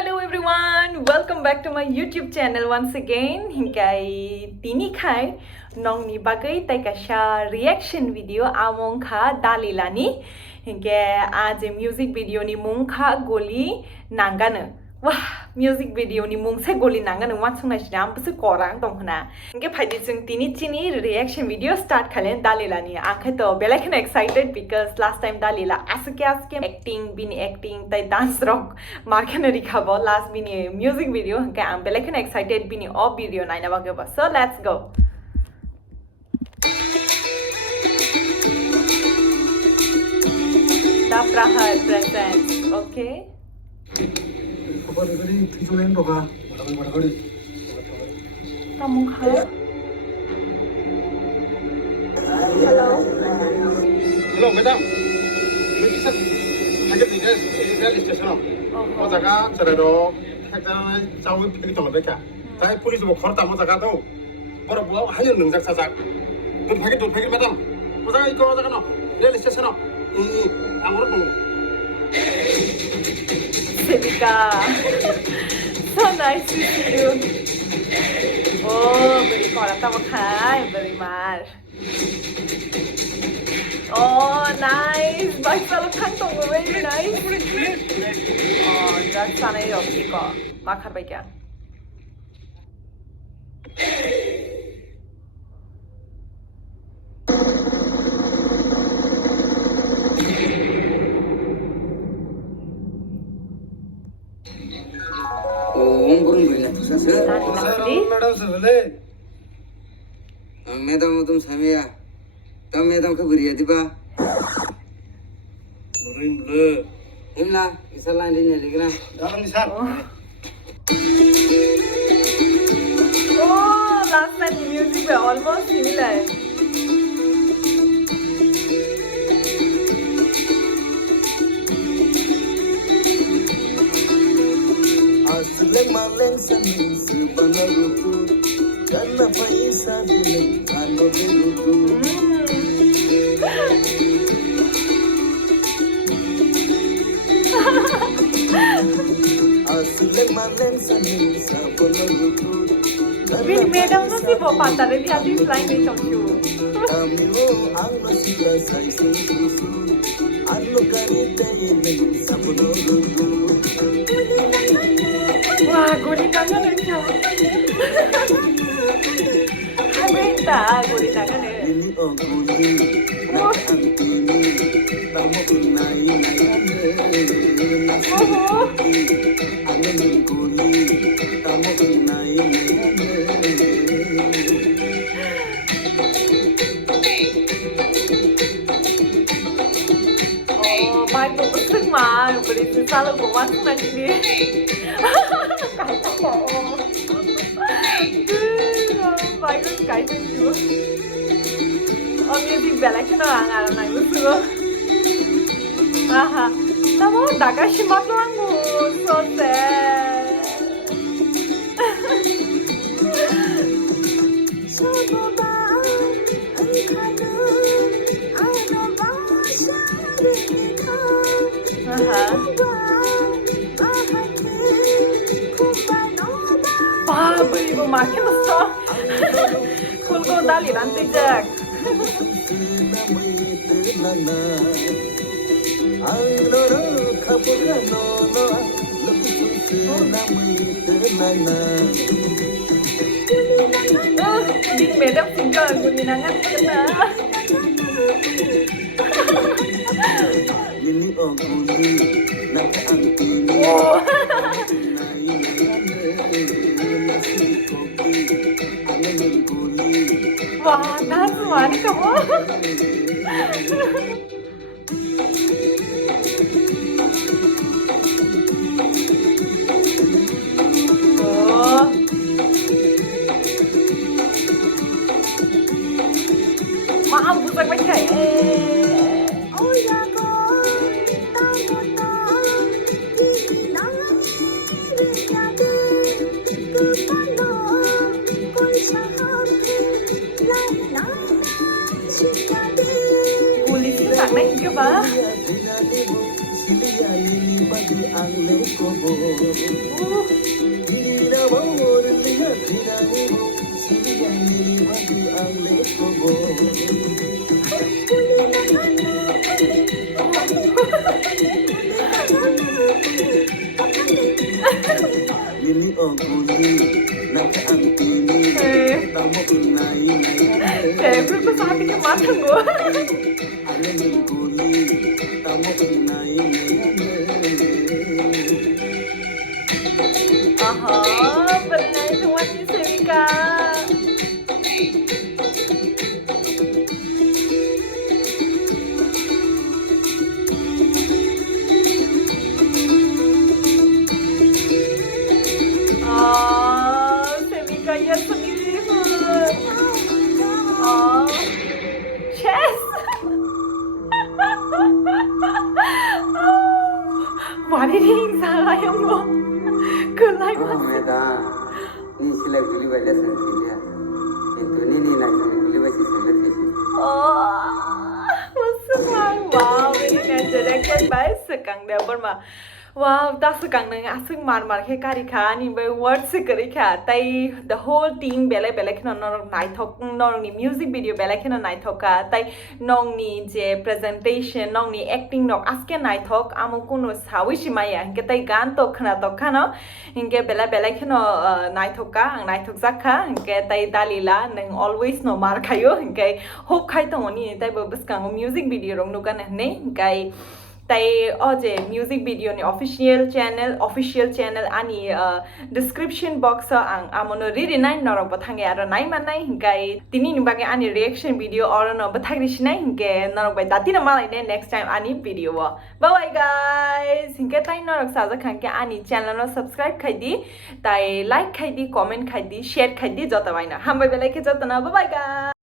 Hello everyone, welcome back to my YouTube channel once again. Hingkai tini khai nong ni bagai tai kasha reaction video among kha LILA ni. Hingkai आज music video ni mung kha GULI NANGANW. Wah, music video ni mung se GULI NANGANW wan sung na jam pse korang tong khna. Hingkai phaidi chung tini chini reaction video start khalen LILA ni. Angkai to belai khan excited because last time LILA asuke acting bini acting tai dance rock markana rikhabo last bini music video hingkai ang belai khan excited bini o video naina bagaba. So let's go. The Prahar presents, okay? Tamong kha. Hello. Hello, madam. May isang hagit ni guys, rail station. O jaga sarado, hagdan sawi pili tong beka. Tai police bo khorta mo jaga to. Boro bo hayo nungjak sajak. Dun phagit madam. O jaga iko jaga no. Rail station. Amor tong. SEVIKA. So nice to see you. Oh, beri kolam tamong kha, beri mar. Oh, nice. Baksalo khang tong very nice. Oh, that's sanay okay ko. Makhar bai kya? Madam sevele. Madam तुम समिया तब madam का बुरिया Dipa Murin le. Himla इस line ले लेकिन Dalam nisan. Oh, last time music were almost similar. Asle maleng samin subana rutu kana paisa dile ano de rutu Asle maleng samin subana rutu Really made up no si bo pata re dia this line ni chong chu. Amio anglo sila sai sai susu Allo kare tayele sabno rutu Wah, GULI NANGANW kya? Habenta GULI NANGANW. Lili oguli na antini tamo unai na Oh. Angin guli tamo unai Oh, mai ko kusuk ma, beri selalu ko wan na ni. Kai ko. Mai ko kai ko chu. Oh, music belai kena angar na gusto. Aha. Tamo daga shimat langu. So sad. Babu ibu makin besar. Kulko dali nanti jak. Big medap single GULI NANGANW kena. Lili oguli na antini Oh. Angin guli Wah, dance man kamu. Oh. Maaf busak baca. Oh ya GULI sih tak Dira bawor liha tirani bo Siya nili bagi ang leko bo Lili o guli Naka ang tini Tamo inay Siyempre, pasabi ka matang mo. Alam ang guli Tamo inay Aha, benar tuan ni Sevika. Sevika, you're so beautiful. Oh, chess. Why did he say mo? Good like Meda, ni sila guli bala santilia. Itu ni nak guli basi sangat sih. Oh, wow, very nice directed by Sekang Deborma. Wow, that's Sekang nang asing mar ke karika ni by words karika. Tai the whole team bela kena nong night talk nong ni music video bela kena night talk ka. Tai nong ni je presentation nong ni acting nong aske night talk amo kuno sawishi maya. Hingga tai gan to kana. Hingga bela kena night talk ka, ang night talk zakka. Hingga tai dalila nang always no mar kayo. Hingga hope kai tong ni tai babas kang music video rong nukan ne. Hingga tai oje music video ni official channel ani description box ang amono really nine norok bathange aro nai manai hingkai tini ni bage ani reaction video oro no bathagri sinai hingke norok bai dati na malai ne next time ani video bye bye guys hingke tai norok saja khangke ani channel no subscribe khaidi tai like khaidi comment khaidi share khaidi jota baina hambai belai ke jota na bye bye guys